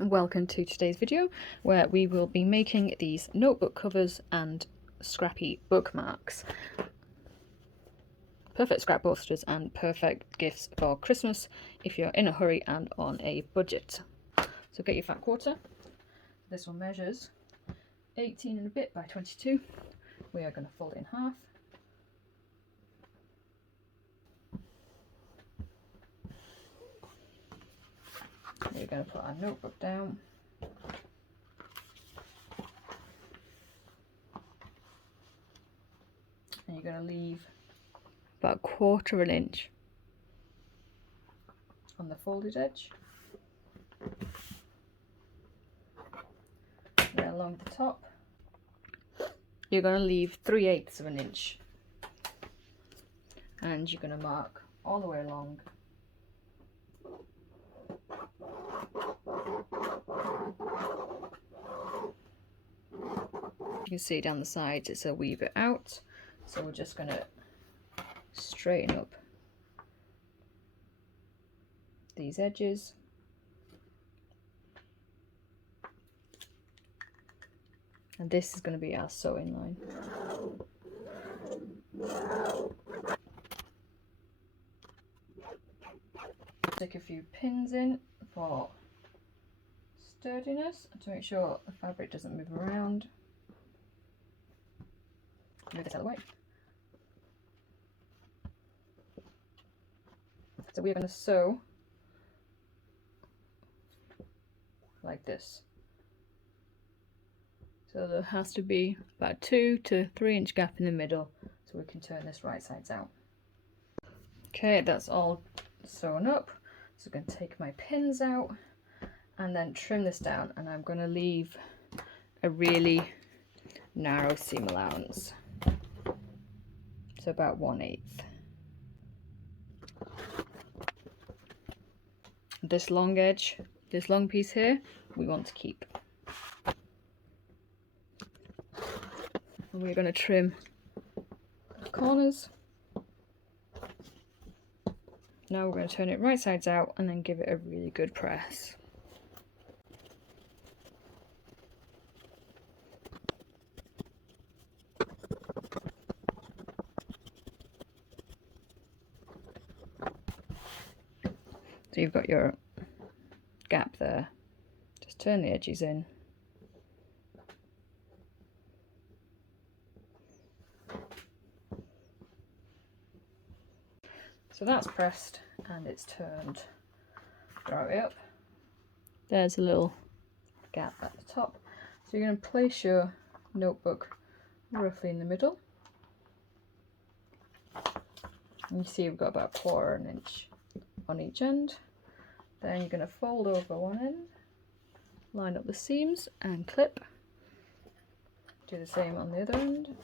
Welcome to today's video where we will be making these notebook covers and scrappy bookmarks. Perfect scrapbusters and perfect gifts for Christmas if you're in a hurry and on a budget. So get your fat quarter. This one measures 18 and a bit by 22. We are going to fold it in half. We're going to put our notebook down. And you're going to leave about 1/4 of an inch on the folded edge. Then along the top, you're going to leave 3/8 of an inch. And you're going to mark all the way along. You can see down the sides it's a wee bit out, so we're just going to straighten up these edges. And this is going to be our sewing line. Stick a few pins in for sturdiness to make sure the fabric doesn't move around. Move this out of the way. So we're going to sew like this. So there has to be about a 2 to 3 inch gap in the middle so we can turn this right sides out. Okay, that's all sewn up. So I'm going to take my pins out and then trim this down, and I'm going to leave a really narrow seam allowance. So about 1/8. This long edge, this long piece here, we want to keep. And we're going to trim the corners. Now we're going to turn it right sides out and then give it a really good press. So you've got your gap there. Just turn the edges in. So that's pressed and it's turned right up. There's a little gap at the top. So you're going to place your notebook roughly in the middle. And you see we've got about 1/4 of an inch on each end. Then you're going to fold over one end, line up the seams and clip. Do the same on the other end.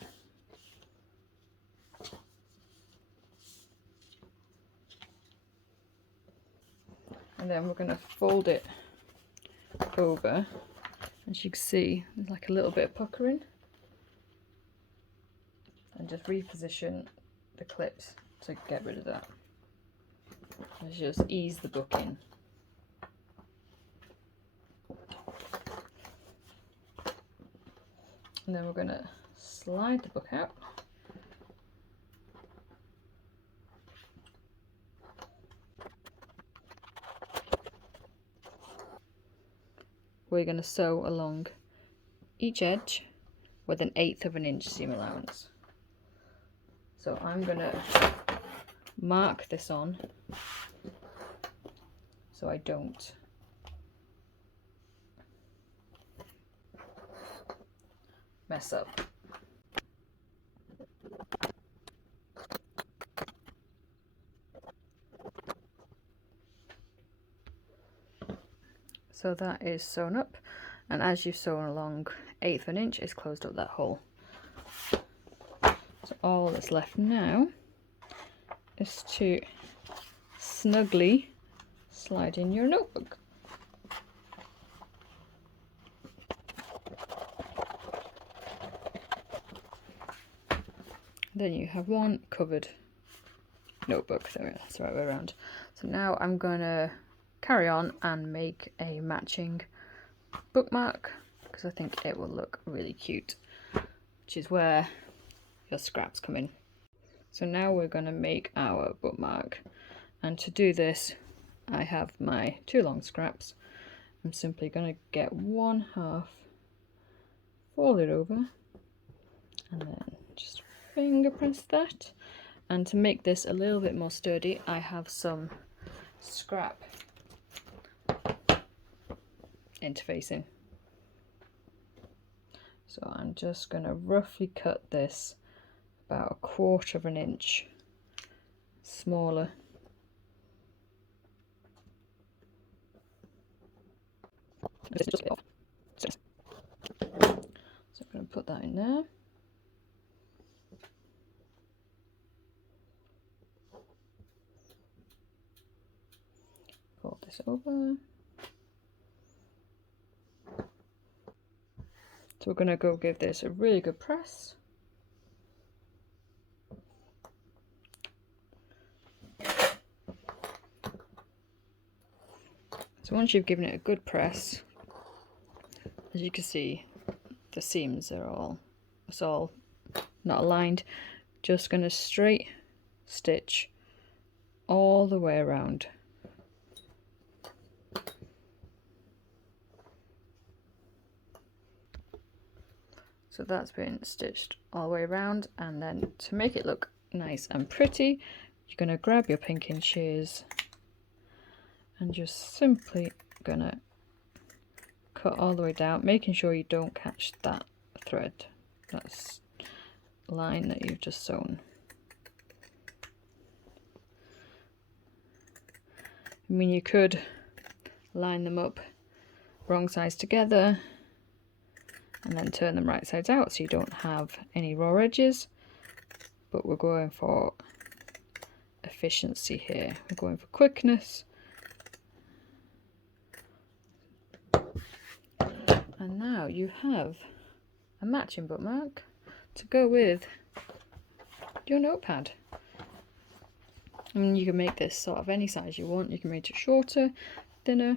And then we're going to fold it over. As you can see, there's like a little bit of puckering. And just reposition the clips to get rid of that. Let's just ease the book in. And then we're going to slide the book out. We're going to sew along each edge with 1/8 of an inch seam allowance. So I'm going to mark this on so I don't mess up. So that is sewn up, and as you've sewn along 1/8 of an inch, it's closed up that hole. So all that's left now is to snugly slide in your notebook. Then you have one covered notebook. There, that's the right way around. So now I'm going to carry on and make a matching bookmark because I think it will look really cute, which is where your scraps come in. So now we're going to make our bookmark, and to do this I have my 2 long scraps. I'm simply going to get 1/2, fold it over, and then just finger press that. And to make this a little bit more sturdy, I have some scrap interfacing. So I'm just going to roughly cut this about 1/4 of an inch smaller. So I'm going to put that in there. Fold this over. So we're going to go give this a really good press. So once you've given it a good press, as you can see, the seams are it's all not aligned. Just going to straight stitch all the way around. So that's been stitched all the way around, and then to make it look nice and pretty, you're going to grab your pinking shears and just simply gonna cut all the way down, making sure you don't catch that thread, that line that you've just sewn. I mean, you could line them up wrong sides together and then turn them right sides out so you don't have any raw edges, but we're going for efficiency here. We're going for quickness. And now you have a matching bookmark to go with your notepad. I mean, you can make this sort of any size you want. You can make it shorter, thinner,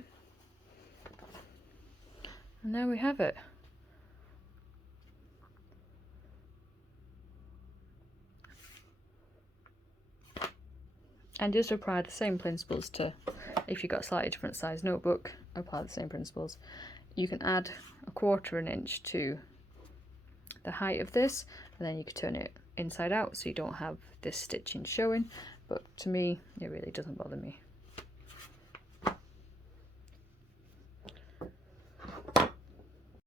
and there we have it. And just apply the same principles to, if you've got a slightly different size notebook, apply the same principles. You can add 1/4 inch to the height of this, and then you can turn it inside out so you don't have this stitching showing, but to me it really doesn't bother me.